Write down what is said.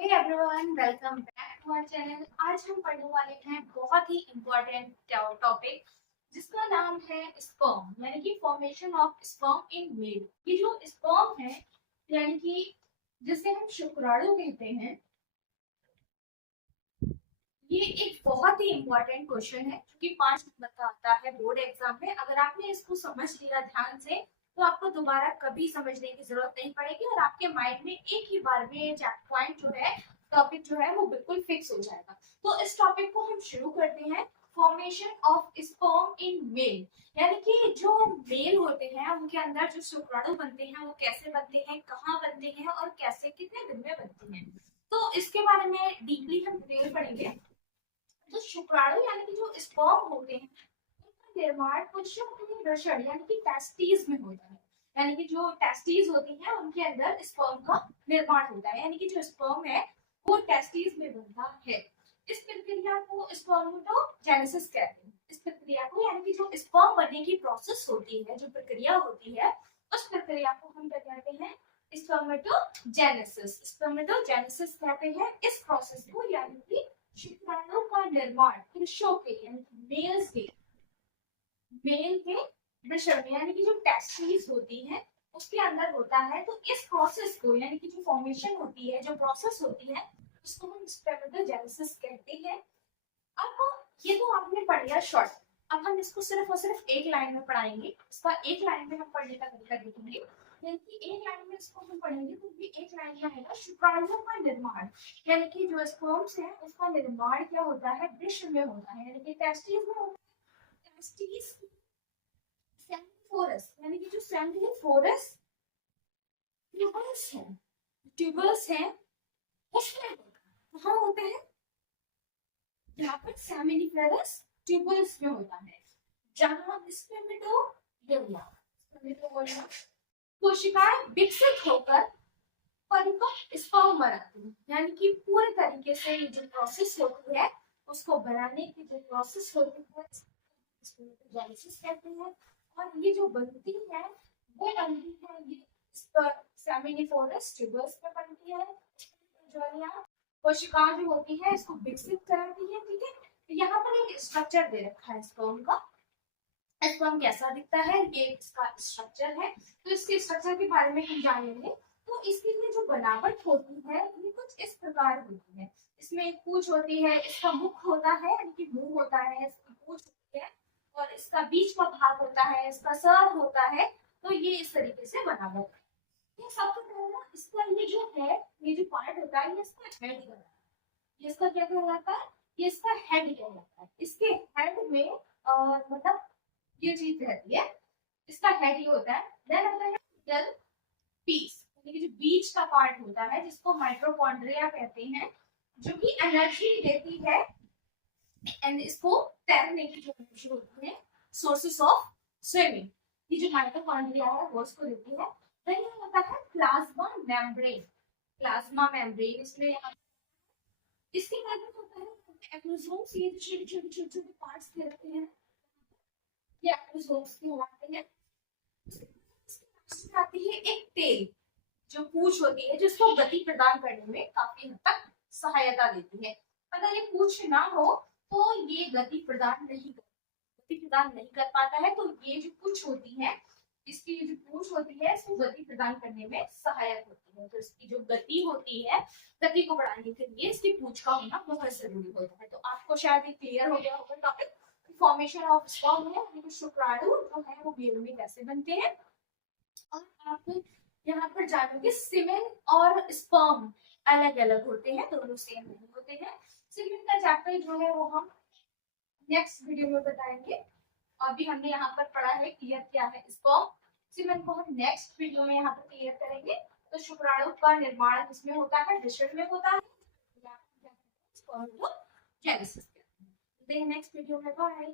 Hey everyone, welcome back to our channel. आज हम पढ़ने वाले हैं बहुत ही इम्पोर्टेंट टॉपिक जिसका नाम है स्पर्म, यानी कि formation of sperm in male. ये जो स्पर्म है यानी कि जिसे हम शुक्राणु कहते हैं, ये एक बहुत ही इम्पोर्टेंट क्वेश्चन है जो कि 5 नंबर का आता है बोर्ड एग्जाम में। अगर आपने इसको समझ लिया ध्यान से तो आपको दोबारा कभी समझने की जरूरत नहीं पड़ेगी और आपके माइंड में एक ही बार में पॉइंट जो है, टॉपिक जो है वो बिल्कुल फिक्स हो जाएगा। तो इस टॉपिक को हम शुरू करते हैं। Formation of sperm in male, यानी कि जो मेल होते हैं उनके अंदर जो शुक्राणु बनते हैं वो कैसे बनते हैं, कहाँ बनते हैं और कैसे कितने दिन में बनते हैं। तो इसके बारे में डीपली हम डिटेल पढ़ेंगे। तो शुक्राणु यानी कि जो स्पर्म होते हैं उनका निर्माण पुष्प वृषण यानी कि टेस्टिस में होता है। यानी कि जो टेस्टिस होती है उनके अंदर स्पर्म का निर्माण होता है, यानी कि जो स्पर्म है वो टेस्टिस में बनता है। इस प्रक्रिया को स्पर्मेटोजेनेसिस कहते हैं। इस प्रक्रिया को यानी कि जो स्पर्म बनने की प्रोसेस होती है, जो प्रक्रिया होती है, उस प्रक्रिया को हम क्या कहते हैं? स्पर्मेटोजेनेसिस। स्पर्मेटोजेनेसिस कहते हैं इस प्रोसेस को, यानी कि शुक्राणु का निर्माण पुरुषों के यानी कि मेल के वृषण में यानी कि जो टेस्टिस होती है उसके अंदर होता है। तो इस प्रोसेस को यानी कि जो फॉर्मेशन होती है, जो प्रोसेस होती है, उसको हम स्पर्मेटोजेनेसिस कहते हैं। अब ये तो आपने पढ़ लिया शॉर्ट। अब हम इसको सिर्फ और सिर्फ एक लाइन में पढ़ाएंगे। इसका एक लाइन में हम पढ़ने का तरीका देखेंगे, यानी कि एक लाइन में इसको हम पढ़ेंगे तो भी एक लाइन में आएगा शुक्राणुओं का निर्माण, यानी कि जो स्पर्म्स है उसका निर्माण क्या होता है? वृषण में होता है, यानी कि टेस्टिस में होता है। टेस्टिस सेमिफोरस, यानी कि जो सेमिफोरस ट्यूबल्स है, ट्यूबल्स है उसमें कहाँ होते हैं? यहाँ पर सेमिनिफेरस ट्यूबल्स में होता है, जहां कोशिकाएं विकसित होकर परिपक्व स्पर्म बनाती हैं। यानी कि पूरे तरीके से ये जो प्रोसेस होती है उसको बनाने की जो प्रोसेस होती है स्पर्मेटोजेनेसिस कहते हैं। और ये जो बनती है वो बनती है ये सेमिनिफोरस ट्यूबल्स में बनती है। जो यहाँ कोशिकाएं जो होती है इसको विकसित कराती है। ठीक है, तो यहाँ पर एक स्ट्रक्चर दे रखा है स्पर्म का। स्पर्म कैसा दिखता है, ये इसका स्ट्रक्चर है। तो इसके स्ट्रक्चर के बारे में हम जानेंगे। तो इसके लिए जो बनावट होती है ये कुछ इस प्रकार होती है। इसमें एक पूंछ होती है, इसका मुख होता है यानी कि मुंह होता है, इसकी पूंछ होती है और इसका बीच का भाग होता है, इसका सर होता है। तो ये इस तरीके से बनावट है। ये सबसे पहले इसका ये जो है, ये जो पार्ट होता है ये इसका हेड कहलाता है। ये इसका क्या कहलाता है? ये इसका हेड कहलाता है। इसके हेड में मतलब ये चीज रहती है, इसका हेड ये होता है। देन आता है मिडल पीस, यानी कि जो बीच का पार्ट होता है जिसको माइटोकॉन्ड्रिया कहते हैं, जो कि एनर्जी देती है एंड इसको तैरने की जो एनर्जी होती है, सोर्सेस ऑफ स्विमिंग, ये जो माइटोकॉन्ड्रिया है वो उसको देती है। देन ये होता है प्लाज्मा मेम्ब्रेन। प्लाज्मा मेम्ब्रेन इसमें यहाँ, इसके बाद में होता है एक्सोसोम्स। ये जो छोटे-छोटे पार्ट्स दे रखे हैं ये एक्सोसोम्स कहलाते हैं। आती है एक टेल, जो पूंछ होती है जिसको गति प्रदान करने में काफी हद तक सहायता देती है। अगर ये पूंछ ना हो तो ये गति प्रदान नहीं कर पाता है। तो ये जो पूंछ होती है, इसकी जो पूंछ होती है इसको गति प्रदान करने में सहायक होती है। तो इसकी जो गति होती है, गति को बढ़ाने के लिए इसकी पूंछ का होना बहुत जरूरी होता है। तो आपको शायद ये क्लियर हो गया होगा टॉपिक। फॉर्मेशन ऑफ स्पर्म है, यानी कि शुक्राणु जो है वो मेल में कैसे बनते हैं। और आप यहाँ पर जानोगे सीमेन और स्पर्म अलग अलग होते हैं, दोनों सेम नहीं होते हैं। सीमेन का चैप्टर जो है वो हम नेक्स्ट वीडियो में बताएंगे। अभी हमने यहाँ पर पढ़ा है क्लियर क्या है स्पर्म। सीमेन को हम नेक्स्ट वीडियो में यहाँ पर क्लियर करेंगे। तो शुक्राणु का निर्माण किसमें होता है? वृषण में होता है। स्पर्मेटोजेनेसिस नेक्स्ट वीडियो में। बाय।